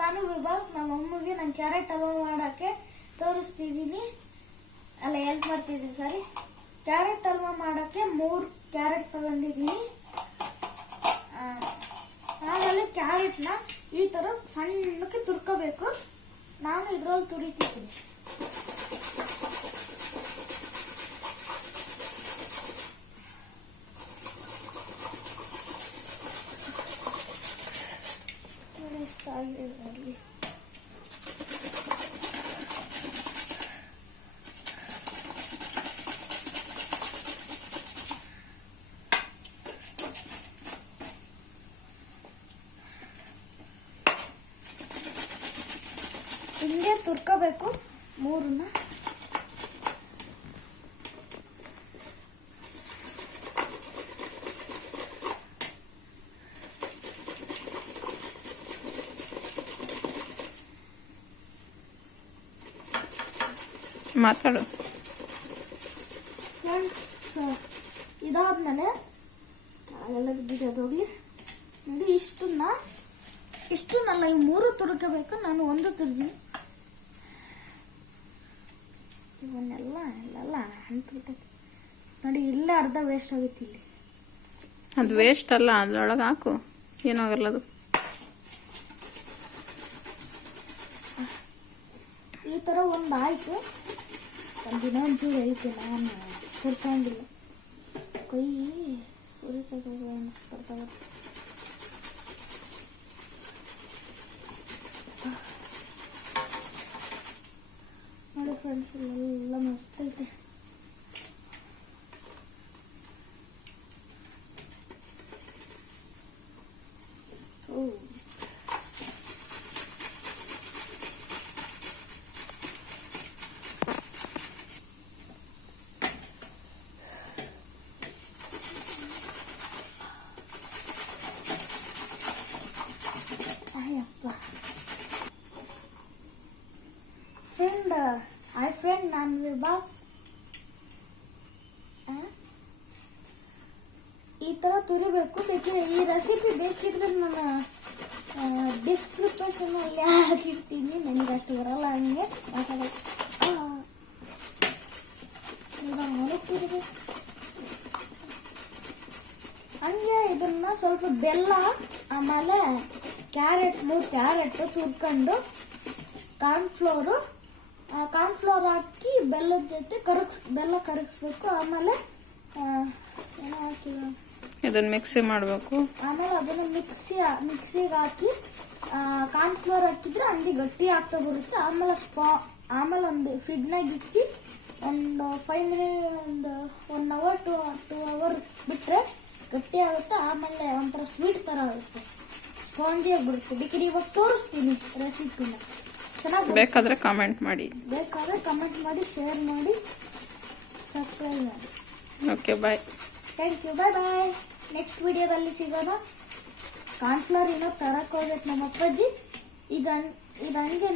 ನಾನು ವಿಭಾಸ್ ನಮ್ಮ ಅಮ್ಮಗೆ ನಾನು ಕ್ಯಾರೆಟ್ ಹಲ್ವಾ ಮಾಡೋಕ್ಕೆ ತೋರಿಸ್ತಿದ್ದೀನಿ, ಅಲ್ಲ ಹೆಲ್ಪ್ ಮಾಡ್ತಿದ್ದೀನಿ. ಸರಿ, ಕ್ಯಾರೆಟ್ ಹಲ್ವಾ ಮಾಡೋಕ್ಕೆ 3 ಕ್ಯಾರೆಟ್ ತಗೊಂಡಿದ್ದೀನಿ. ಆಮೇಲೆ ಕ್ಯಾರೆಟ್ನ ಈ ಥರ ಸಣ್ಣಕ್ಕೆ ತುರ್ಕೋಬೇಕು. ನಾನು ಇದ್ರಲ್ಲಿ ತುರಿತಿದ್ದೀನಿ. ಇಷ್ಟ ಆಗಿದೆ ಅಲ್ಲಿ. ಹಿಂಗೆ ತುರ್ಕೋಬೇಕು 3ನ್ನ. ಮಾತಾಡು ಫ್ರೆಂಡ್ಸ್. ಇದಾದ್ಮೇಲೆ ಎಲ್ಲ ಬಿದ್ದೋಗ್ಲಿ ನೋಡಿ. ಇಷ್ಟನ್ನಲ್ಲ ಈ 3 ತುರ್ಕೋಬೇಕು. ನಾನು 1 ತುರಿದೀನಿ. ಇವನ್ನೆಲ್ಲ ಇಲ್ಲೆಲ್ಲ ಅಂಟ್ಬಿಟ್ಟೈತಿ ನೋಡಿ. ಇಲ್ಲೇ ಅರ್ಧ ವೇಸ್ಟ್ ಆಗುತ್ತೆ. ಇಲ್ಲಿ ಅದು ವೇಸ್ಟ್ ಅಲ್ಲ, ಅದ್ರೊಳಗೆ ಹಾಕು, ಏನಾಗಲ್ಲ ಅದು. ಈ ಥರ ಒಂದು ಆಯಿತು. ಒಂದಿನ ಒಂಚೂರು ಐತೆ, ನಾನು ತುರ್ಕೊಂಡಿಲ್ಲ. ಕೈ ಉರಿತದೆ ಅನಿಸ್ಬಿಡ್ತಾವೆ. ನೋಡಿ ಫ್ರೆಂಡ್ಸ್, ಇಲ್ಲೆಲ್ಲ ಮಸ್ತ್ ಐತೆ. ಫ್ರೆಂಡ್ ನಾನು ವಿಭಾಸ್. ಈ ಥರ ತುರಿಬೇಕು. ಬೇಕಿದ್ರೆ ಈ ರೆಸಿಪಿ ಬೇಕಿದ್ರೆ ನಾನು ಡಿಸ್ಕ್ರಿಪ್ಷನಲ್ಲಿ ಹಾಕಿರ್ತೀನಿ. ನನಗೆ ಅಷ್ಟು ಬರಲ್ಲ ಹಂಗೆ ಮಾತಾಡೋದು. ಹಂಗೆ ಇದನ್ನ ಸ್ವಲ್ಪ ಬೆಲ್ಲ, ಆಮೇಲೆ 3 ಕ್ಯಾರೆಟ್ ತುರ್ಕೊಂಡು ಕಾರ್ನ್ಫ್ಲೋರ್ ಹಾಕಿ ಬೆಲ್ಲದ ಜೊತೆ ಬೆಲ್ಲ ಕರಗಿಸ್ಬೇಕು. ಆಮೇಲೆ ಏನೋ ಹಾಕಿದ ಇದನ್ನು ಮಿಕ್ಸಿ ಮಾಡಬೇಕು. ಆಮೇಲೆ ಅದನ್ನು ಮಿಕ್ಸಿಗೆ ಹಾಕಿ ಕಾರ್ನ್ಫ್ಲೋರ್ ಹಾಕಿದ್ರೆ ಹಂಗೆ ಗಟ್ಟಿ ಆಗ್ತಾ ಬರುತ್ತೆ. ಆಮೇಲೆ ಒಂದು ಫ್ರಿಡ್ಜ್ನಾಗ ಇಕ್ಕಿ ಒಂದು 5 ಮಿನಿಟ್, ಒಂದು 1 ಅವರ್ 2 ಅವರ್ ಬಿಟ್ಟರೆ ಗಟ್ಟಿ ಆಗುತ್ತೆ. ಆಮೇಲೆ ಒಂಥರ ಸ್ವೀಟ್ ಥರ ಆಗುತ್ತೆ, ಸ್ಪಾಂಜಿ ಆಗಿಬಿಡುತ್ತೆ. ಬೇಕಿದ್ರೆ ಇವಾಗ ತೋರಿಸ್ತೀನಿ ರೆಸಿಪಿನ. ಬೇಕಾದ್ರೆ ಕಮೆಂಟ್ ಮಾಡಿ, ಶೇರ್ ಮಾಡಿ, ಸಬ್ಸ್ಕ್ರೈಬ್ ಮಾಡಿ. Okay, bye. Thank you, bye. Next ವಿಡಿಯೋದಲ್ಲಿ ಸಿಗೋಣ. ಕಾರ್ನ್ಫ್ಲವರ್ ಏನೋ ತರಕ್ಕೆ ಹೋಗ್ಬೇಕು ನಮ್ಮ ಅಪ್ಪಾಜಿ. ಇದು ಹಂಗೆ